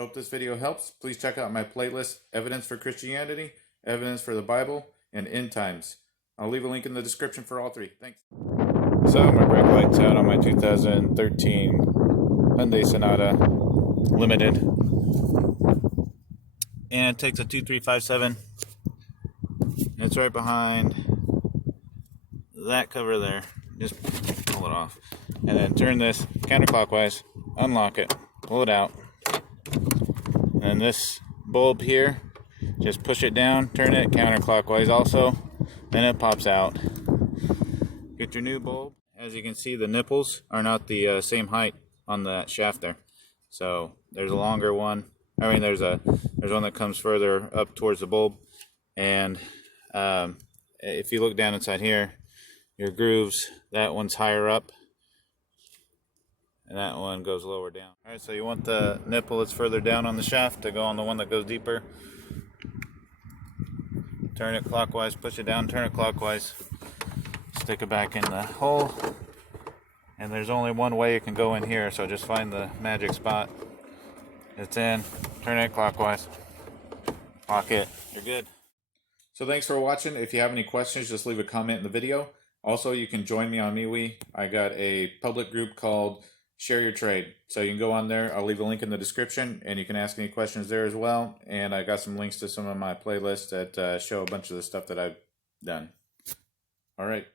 Hope this video helps. Please check out my playlist, Evidence for Christianity, Evidence for the Bible, and End Times. I'll leave a link in the description for all three. Thanks. So my brake light's out on my 2013 Hyundai Sonata Limited. And it takes a 2357. It's right behind that cover there. Just pull it off. And then turn this counterclockwise, unlock it, pull it out. And this bulb here, just push it down, turn it counterclockwise also, then it pops out. Get your new bulb. As you can see, the nipples are not the same height on that shaft there. So there's a longer one. I mean, there's one that comes further up towards the bulb. And if you look down inside here, your grooves, that one's higher up, and that one goes lower down. Alright, so you want the nipple that's further down on the shaft to go on the one that goes deeper. Turn it clockwise, push it down, turn it clockwise, stick it back in the hole, and there's only one way it can go in here, so just find the magic spot. It's in, turn it clockwise, lock it, you're good. So thanks for watching. If you have any questions, just leave a comment in the video. Also, you can join me on MeWe. I got a public group called Share Your Trade. So you can go on there. I'll leave a link in the description, and you can ask any questions there as well. And I got some links to some of my playlists that show a bunch of the stuff that I've done. All right.